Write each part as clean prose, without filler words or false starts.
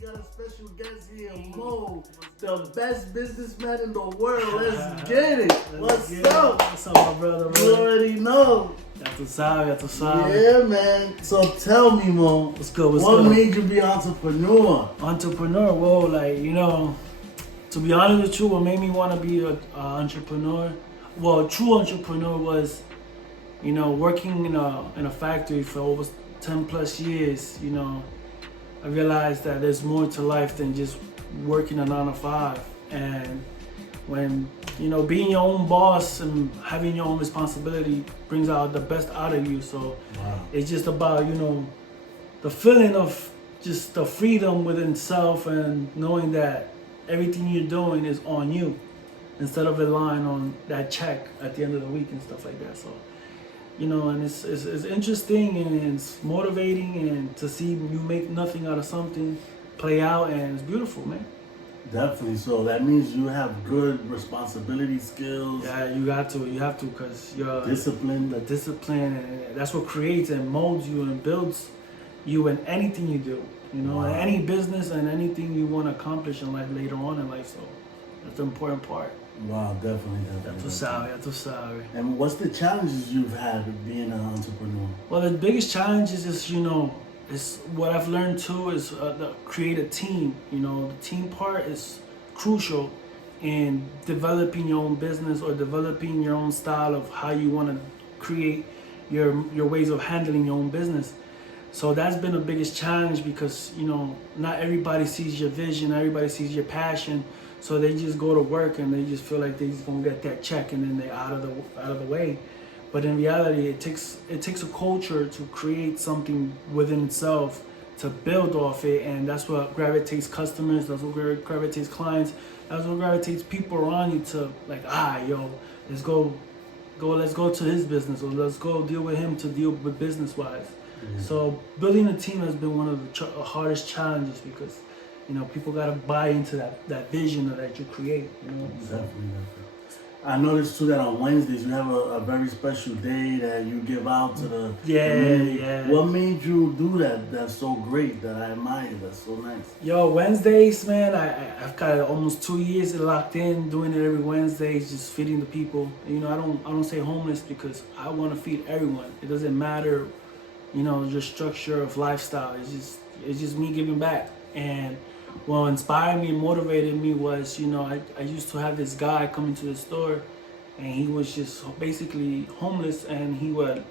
We got a special guest here, Mo, the best businessman in the world. Let's get it. What's up? What's up, my brother? You already know. Ya tú sabes. Yeah, man. So tell me, Mo. What's good? What made you be an entrepreneur? Entrepreneur, whoa, like, to be honest with you, what made me want to be an entrepreneur, well, a true entrepreneur was, working in a factory for over 10 plus years, I realized that there's more to life than just working a 9 to 5. And when, being your own boss and having your own responsibility brings out the best out of you. So It's just about, the feeling of just the freedom within self and knowing that everything you're doing is on you instead of relying on that check at the end of the week and stuff like that. So, and it's interesting and it's motivating, and to see you make nothing out of something play out, and it's beautiful, man. Definitely. So that means you have good responsibility skills. Yeah, you have to, because you're discipline. The discipline, and that's what creates and molds you and builds you in anything you do. In any business and anything you want to accomplish in life later on in life. So that's the important part. Wow, definitely. Ya tú sabes. And what's the challenges you've had with being an entrepreneur? Well, the biggest challenges is, is what I've learned too is create a team. The team part is crucial in developing your own business or developing your own style of how you want to create your ways of handling your own business. So that's been the biggest challenge, because not everybody sees your vision, everybody sees your passion, so they just go to work and they just feel like they just gonna get that check and then they're out of the way. But in reality, it takes a culture to create something within itself to build off it, and that's what gravitates customers, that's what gravitates clients, that's what gravitates people around you to, like, let's go to his business, or let's go deal with him to deal with business wise. Mm-hmm. So building a team has been one of the hardest challenges, because people gotta buy into that vision that you create. Definitely. I noticed too that on Wednesdays you have a very special day that you give out to the community. Yeah. What made you do that? That's so great. That I admire. That's so nice. Wednesdays, man. I've got almost 2 years locked in doing it every Wednesday, just feeding the people. I don't say homeless, because I want to feed everyone. It doesn't matter, your structure of lifestyle. It's just me giving back. And what inspired me and motivated me was, I used to have this guy come into the store, and he was just basically homeless, and he would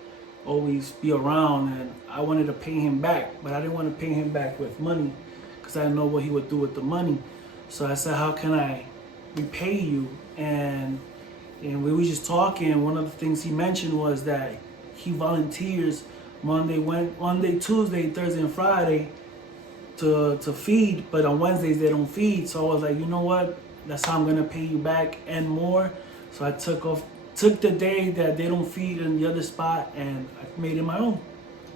always be around, and I wanted to pay him back, but I didn't want to pay him back with money, because I didn't know what he would do with the money. So I said, how can I repay you? And we were just talking. One of the things he mentioned was that he volunteers Monday, Tuesday, Thursday, and Friday to feed, but on Wednesdays they don't feed. So I was like, you know what? That's how I'm gonna pay you back and more. So I took the day that they don't feed in the other spot, and I made it my own.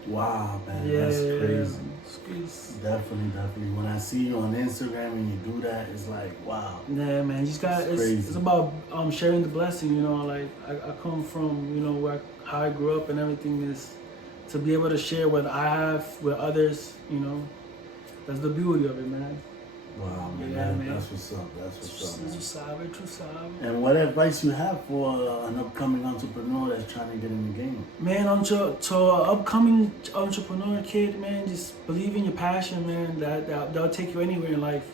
Wow, man, yeah, that's crazy. It's Definitely. When I see you on Instagram and you do that, it's like, wow. Yeah, man, it's about sharing the blessing. Like I come from how I grew up, and everything is to be able to share what I have with others. That's the beauty of it, man. Wow, man. Yeah, man. That's what's up, man. True sabe. And what advice you have for an upcoming entrepreneur that's trying to get in the game? Man, to an upcoming entrepreneur kid, man, just believe in your passion, man. That'll take you anywhere in life.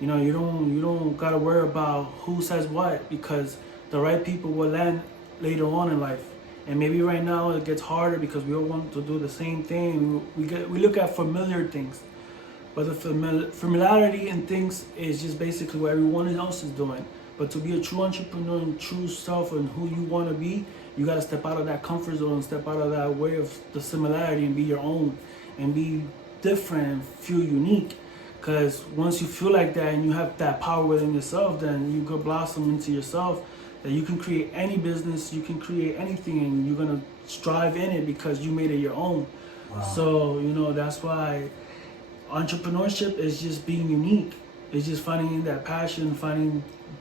You don't gotta worry about who says what, because the right people will land later on in life. And maybe right now it gets harder because we all want to do the same thing. We look at familiar things. But the familiarity in things is just basically what everyone else is doing. But to be a true entrepreneur and true self and who you want to be, you got to step out of that comfort zone, step out of that way of the similarity, and be your own, and be different and feel unique. Because once you feel like that and you have that power within yourself, then you could blossom into yourself, that you can create any business, you can create anything, and you're going to strive in it because you made it your own. Wow. So, that's why entrepreneurship is just being unique. It's just finding that passion,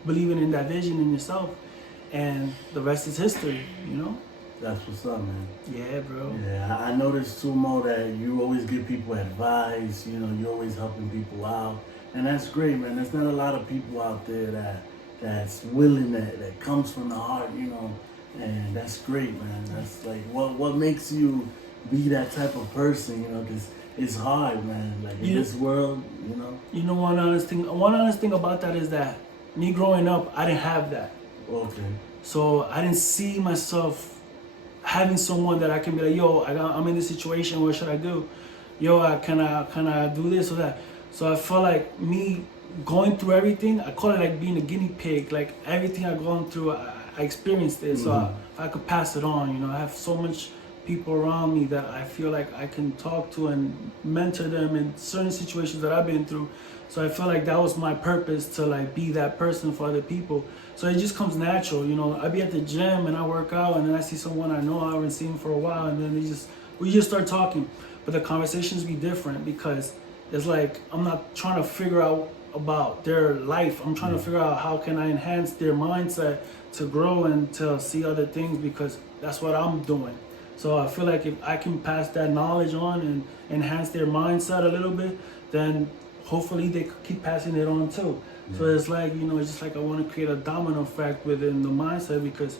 believing in that vision in yourself, and the rest is history. That's what's up, man. Yeah, bro. Yeah, I noticed too, Mo, that you always give people advice. You know, you're always helping people out, and that's great, man. There's not a lot of people out there that's willing, that comes from the heart, you know, and that's great, man. That's like what makes you be that type of person, you know, because it's hard, man. Like in this world, you know. You know, one honest thing. One honest thing about that is that me growing up, I didn't have that. Okay. So I didn't see myself having someone that I can be like, yo, I'm in this situation. What should I do? Yo, can I do this or that? So I felt like me going through everything. I call it like being a guinea pig. Like everything I've gone through, I experienced it. So if I could pass it on, you know, I have so much people around me that I feel like I can talk to and mentor them in certain situations that I've been through. So I feel like that was my purpose, to like be that person for other people. So it just comes natural, you know. I be at the gym and I work out, and then I see someone I know I haven't seen for a while, and then we just start talking. But the conversations be different because it's like I'm not trying to figure out about their life. I'm trying to figure out how can I enhance their mindset to grow and to see other things, because that's what I'm doing. So I feel like if I can pass that knowledge on and enhance their mindset a little bit, then hopefully they could keep passing it on too. So it's like, you know, it's just like I want to create a domino effect within the mindset, because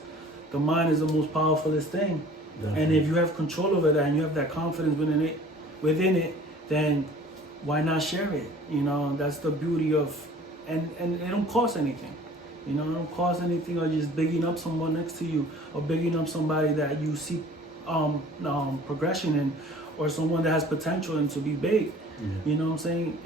the mind is the most powerfulest thing. Definitely. And if you have control over that and you have that confidence within it, then why not share it? You know, that's the beauty of, and it don't cost anything. You know, it don't cost anything, or just bigging up someone next to you, or bigging up somebody that you see progression in, or someone that has potential and to be big. You know what I'm saying?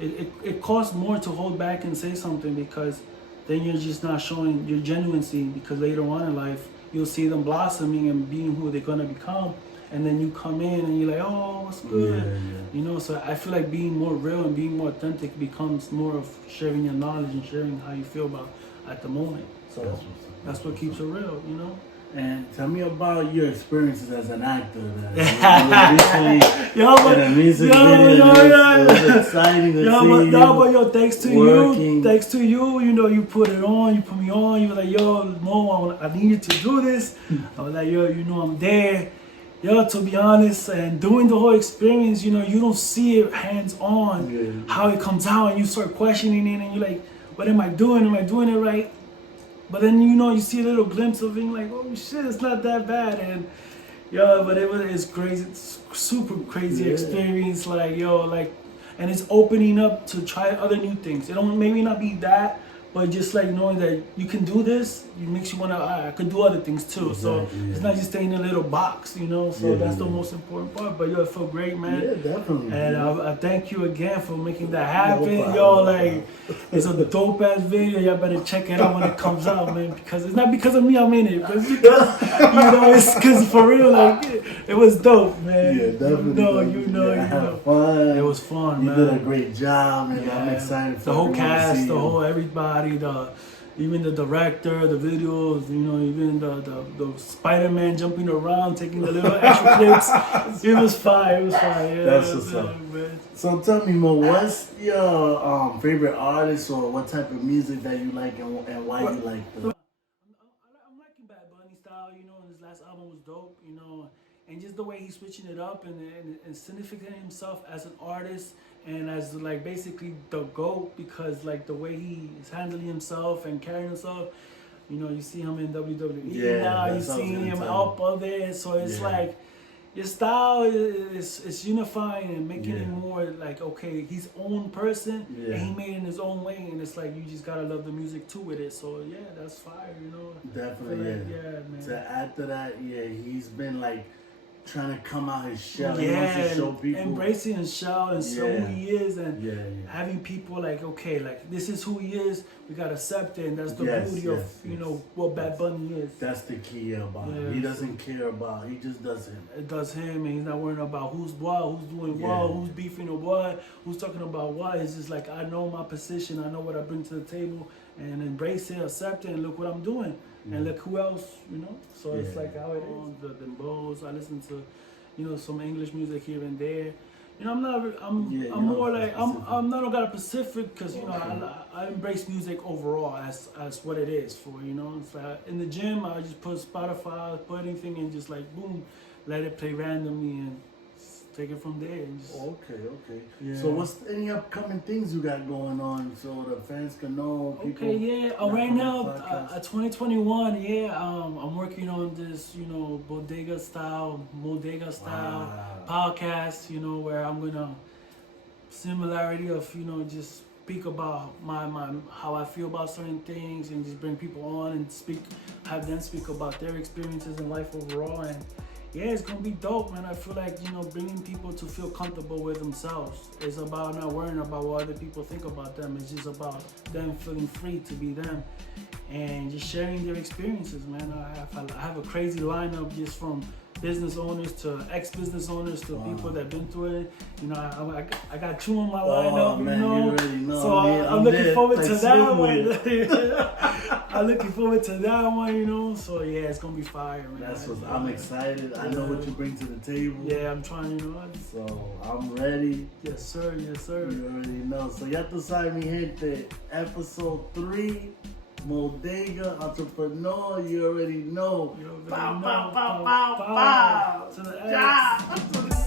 It costs more to hold back and say something, because then you're just not showing your genuineness, because later on in life you'll see them blossoming and being who they're gonna become, and then you come in and you're like, oh, what's good? You know, so I feel like being more real and being more authentic becomes more of sharing your knowledge and sharing how you feel about at the moment. So that's what keeps it real, you know. And tell me about your experiences as an actor. Recently in a music video. It was exciting to see but thanks to you, you know, you put it on, you put me on. You were like, yo, Mo, I needed to do this. I was like, yo, you know, I'm there. Yo, to be honest, and doing the whole experience, you know, you don't see it hands on, how it comes out, and you start questioning it, and you're like, what am I doing? Am I doing it right? But then, you know, you see a little glimpse of it, like, oh shit, it's not that bad. And yo, but it's crazy, it's super crazy experience, like, yo, like, and it's opening up to try other new things. It don't maybe not be that, but just like knowing that you can do this, it makes you wanna, I could do other things too. So it's not just staying in a little box, you know. So that's the most important part. But yo, it felt great, man. Yeah, definitely. And I thank you again for making that happen. Yo, like, it's a dope ass video. Y'all better check it out when it comes out, man. Because it's not because of me I'm in it, but it's because, you know, it's because for real, like, it was dope, man. Yeah, definitely. You know. I had fun. It was fun, man. You did a great job, and I'm excited for the whole cast, the whole everybody, even the director, the videos, you know, even the Spider-Man jumping around, taking the little extra clips. It was fire. Yeah, that's what's up. Man. So tell me, Mo, what's your favorite artist, or what type of music that you like, and why you like them? I'm liking Bad Bunny style, you know, and his last album was dope, you know, and just the way he's switching it up and significant himself as an artist and as like basically the GOAT, because like the way he is handling himself and carrying himself, you know, you see him in WWE now, you see him up there, so it's like your style is unifying and making it more like, okay, his own person, and he made it in his own way, and it's like you just gotta love the music too with it. So yeah, that's fire, you know. Definitely, like, man. To add to that, he's been like trying to come out his shell. He wants to show people, embracing his shell and show who he is, and having people like, okay, like this is who he is. We gotta accept it, and that's the beauty of you know what Bad Bunny is. That's the key about him. He doesn't care about. He just does him. It does him, and he's not worrying about who's what, who's doing what, who's beefing or what, who's talking about what. It's just like, I know my position, I know what I bring to the table, and embrace it, accept it, and look what I'm doing. And look who else, you know. So it's like how it is. The dembos. I listen to, you know, some English music here and there. You know, I'm not. I'm more like I'm not got a Pacific because you know I embrace music overall as what it is for you know. It's like in the gym I just put Spotify, put anything and just like boom, let it play randomly and just take it from there. And just, okay. Yeah. So what's any upcoming things you got going on so the fans can know? People okay, yeah. Right now, 2021. Yeah, I'm working on this, you know, bodega style podcast. You know, where I'm gonna similarity of you know just speak about my how I feel about certain things and just bring people on and have them speak about their experiences in life overall. And yeah, it's gonna be dope, man. I feel like you know bringing people to feel comfortable with themselves. It's about not worrying about what other people think about them. It's just about them feeling free to be them and just sharing their experiences, man. I have a crazy lineup just from business owners to ex-business owners to people that've been through it. You know, I got two on my lineup, man, you know. You already know. So I'm looking forward to that one. I'm looking forward to that one, you know. So yeah, it's gonna be fire, man. That's what I'm excited. I know what you bring to the table. Yeah, I'm trying, you know. So I'm ready. Yes, sir. Yes, sir. You already know. So ya tú sabes, mi gente. Episode 3. Bodega Entrepreneur, you already know. You already Pow, know. pow, pow, pow, pow. To the Yeah.